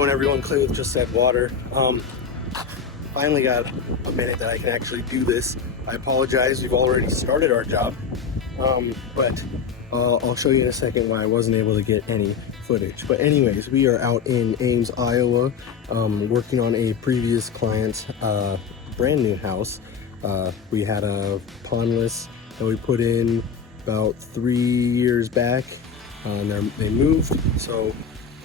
going, everyone? Clay with Just Said Water. Finally got a minute that I can actually do this. I apologize, we've already started our job, but I'll show you in a second why I wasn't able to get any footage. But anyways, we are out in Ames, Iowa, working on a previous client's brand new house. We had a pondless that we put in about 3 years back. They moved, so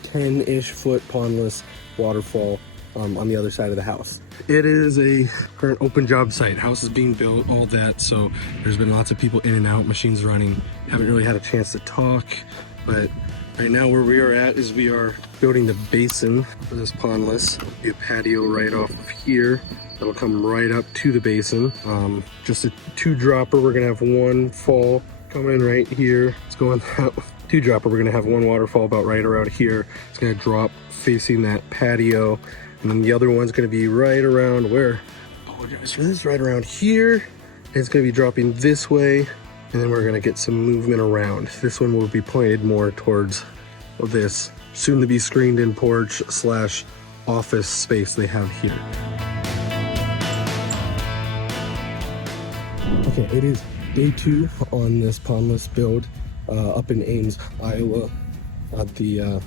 10-ish foot pondless waterfall on the other side of the house. It is a current open job site. House is being built, all that, so there's been lots of people in and out, machines running. Haven't really had a chance to talk, but right now where we are at is we are building the basin for this pondless. Be a patio right off of here that'll come right up to the basin. Just a 2-dropper. We're gonna have one fall coming in right here. It's going that 2-dropper. We're gonna have one waterfall about right around here. It's gonna drop facing that patio, and then the other one's gonna be right around where, apologize for this, right around here. And it's gonna be dropping this way, and then we're gonna get some movement around. This one will be pointed more towards this soon to be screened in porch / office space they have here. Okay, it is day 2 on this pondless build up in Ames, Iowa, at the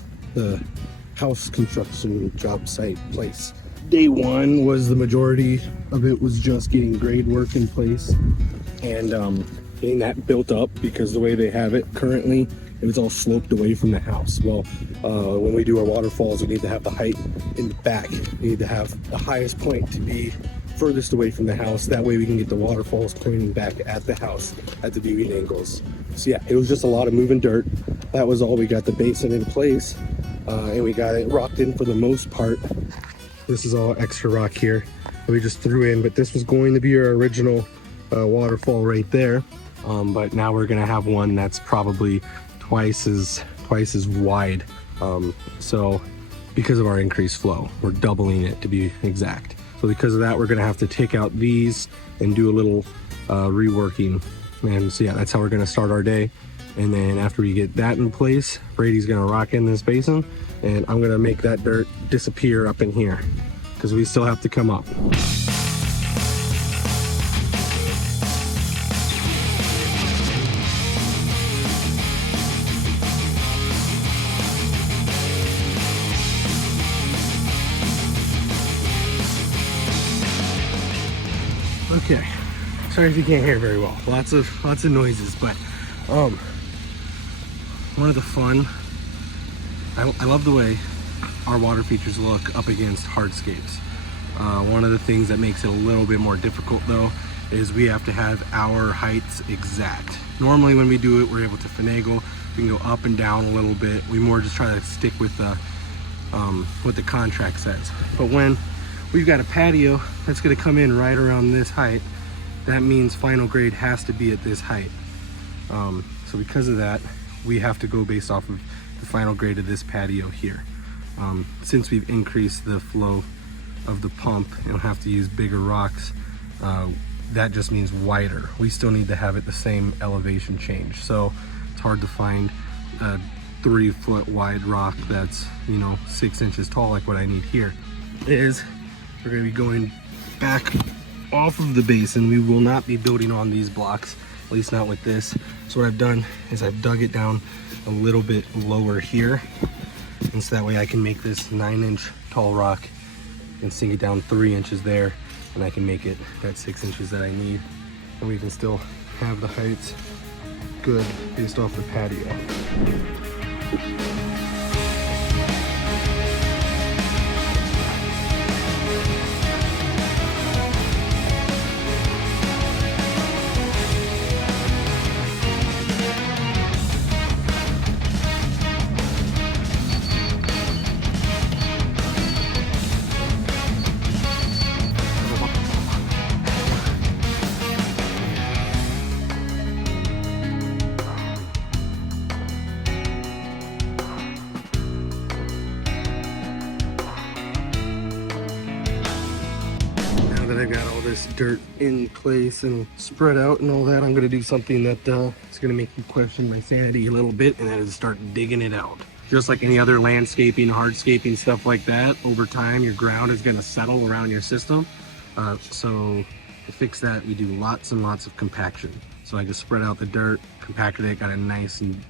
house construction job site place. Day 1 was the majority of it was just getting grade work in place and getting that built up, because the way they have it currently, it was all sloped away from the house. Well, when we do our waterfalls, we need to have the height in the back. We need to have the highest point to be furthest away from the house. That way we can get the waterfalls pointing back at the house at the viewing angles. So yeah, it was just a lot of moving dirt. That was all. We got the basin in place and we got it rocked in for the most part. This is all extra rock here that we just threw in, but this was going to be our original waterfall right there. But now we're gonna have one that's probably twice as wide. So because of our increased flow, we're doubling it to be exact. So because of that, we're gonna have to take out these and do a little reworking. And so yeah, that's how we're gonna start our day. And then after we get that in place, Brady's gonna rock in this basin, and I'm gonna make that dirt disappear up in here, because we still have to come up. Okay, sorry if you can't hear very well. Lots of noises, but one of the fun, I love the way our water features look up against hardscapes. One of the things that makes it a little bit more difficult though is we have to have our heights exact. Normally when we do it, we're able to finagle. We can go up and down a little bit. We more just try to stick with what the contract says. But when we've got a patio that's gonna come in right around this height, that means final grade has to be at this height. So because of that, we have to go based off of the final grade of this patio here. Since we've increased the flow of the pump and we'll have to use bigger rocks, that just means wider. We still need to have it the same elevation change. So it's hard to find a 3-foot wide rock that's, 6 inches tall like what I need here. We're gonna be going back off of the basin. We will not be building on these blocks, at least not with this. So what I've done is I've dug it down a little bit lower here, and so that way I can make this 9-inch tall rock and sink it down 3 inches there, and I can make it that 6 inches that I need, and we can still have the heights good based off the patio. I've got all this dirt in place and spread out and all that, I'm gonna do something that is gonna make you question my sanity a little bit, and that is start digging it out. just like any other landscaping, hardscaping, stuff like that, over time your ground is going to settle around your system. So to fix that, we do lots and lots of compaction. So I just spread out the dirt, compacted it, got it nice and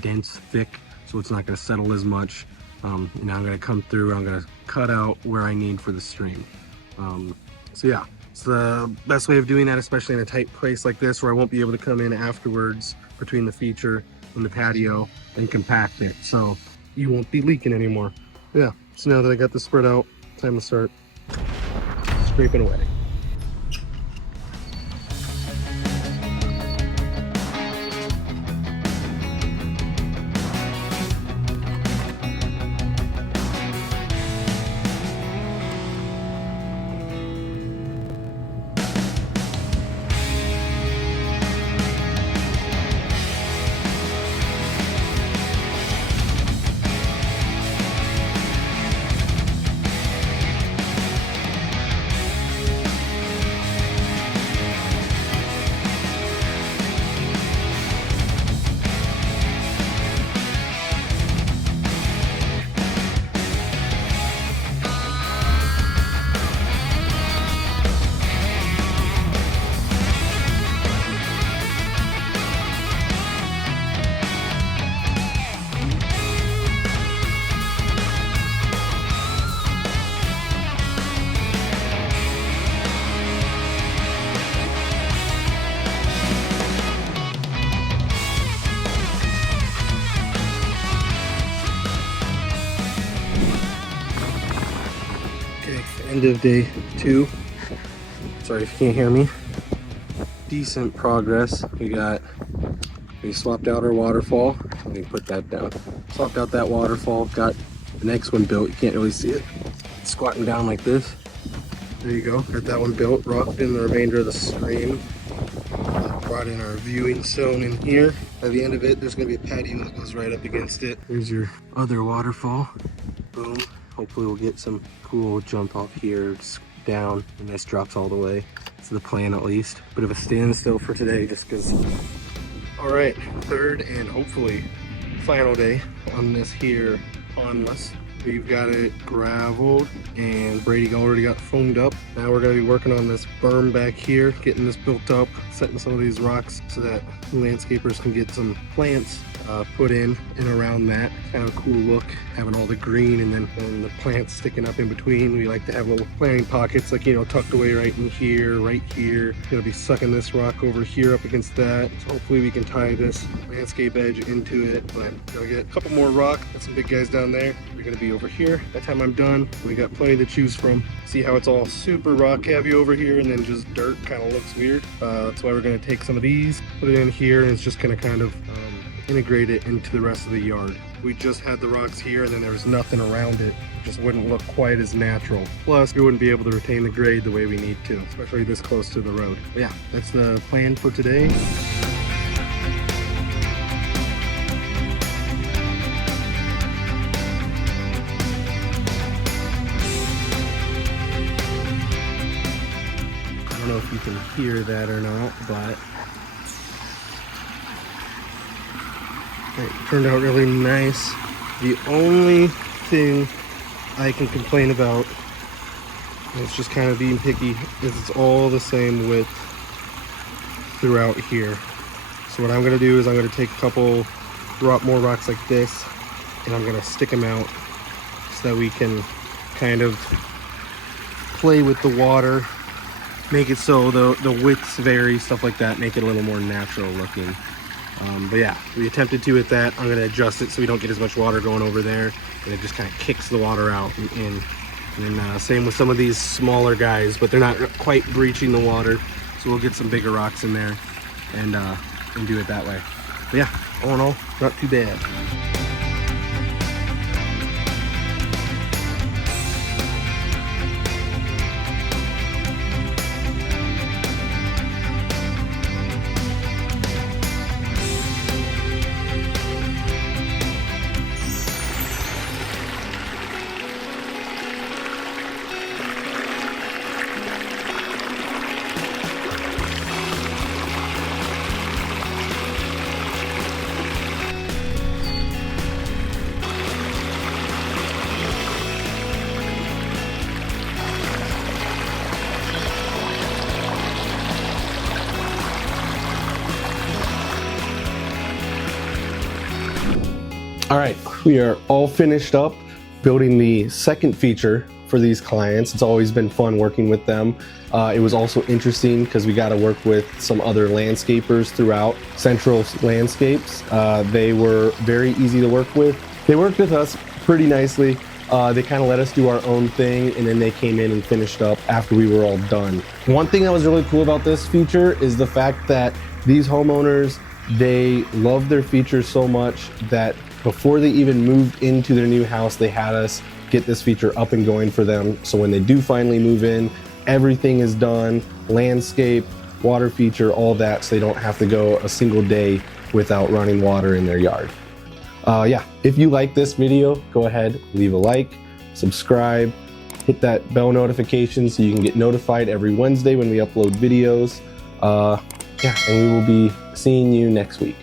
dense, thick, so it's not going to settle as much. And now I'm going to come through, I'm going to cut out where I need for the stream. So yeah, it's the best way of doing that, especially in a tight place like this where I won't be able to come in afterwards between the feature and the patio and compact it, so you won't be leaking anymore. Yeah, so now that I got this spread out, time to start scraping away. End of day 2. Sorry if you can't hear me. Decent progress. We swapped out our waterfall. Let me put that down. Swapped out that waterfall. Got the next one built. You can't really see it. It's squatting down like this. There you go. Got that one built. Rocked in the remainder of the stream. Brought in our viewing stone in here. By the end of it, there's going to be a patio that goes right up against it. Here's your other waterfall. Boom. Hopefully we'll get some cool jump off here, just down, and this drops all the way. That's the plan at least. Bit of a standstill for today just because. All right, third and hopefully final day on this here Pondless. We've got it graveled and Brady already got foamed up. Now we're gonna be working on this berm back here, getting this built up, setting some of these rocks so that landscapers can get some plants put in and around that. Kind of a cool look, having all the green and then the plants sticking up in between. We like to have little planting pockets, like, you know, tucked away right in here, right here. Gonna be sucking this rock over here up against that. So hopefully we can tie this landscape edge into it. But gonna get a couple more rock. Got some big guys down there. We're gonna be over here. By the time I'm done, we got plenty to choose from. See how it's all super rock heavy over here and then just dirt kind of looks weird. That's why we're gonna take some of these, put it in here, and it's just gonna kind of integrate it into the rest of the yard. We just had the rocks here and then there was nothing around it. It just wouldn't look quite as natural. Plus, we wouldn't be able to retain the grade the way we need to, especially this close to the road. But yeah, that's the plan for today. I don't know if you can hear that or not, but it turned out really nice. The only thing I can complain about, and it's just kind of being picky, is it's all the same width throughout here. So what I'm going to do is I'm going to take a couple more rocks like this and I'm going to stick them out so that we can kind of play with the water, make it so the widths vary, stuff like that, make it a little more natural looking. But yeah, we attempted to with that. I'm going to adjust it so we don't get as much water going over there, and it just kind of kicks the water out and in. And then same with some of these smaller guys, but they're not quite breaching the water, so we'll get some bigger rocks in there and do it that way. But yeah, all in all, not too bad. All right, we are all finished up building the second feature for these clients. It's always been fun working with them. It was also interesting because we got to work with some other landscapers throughout Central Landscapes. They were very easy to work with. They worked with us pretty nicely. They kind of let us do our own thing, and then they came in and finished up after we were all done. One thing that was really cool about this feature is the fact that these homeowners, they love their features so much that before they even moved into their new house, they had us get this feature up and going for them. So when they do finally move in, everything is done, landscape, water feature, all that, so they don't have to go a single day without running water in their yard. Yeah, if you like this video, go ahead, leave a like, subscribe, hit that bell notification so you can get notified every Wednesday when we upload videos. Yeah, and we will be seeing you next week.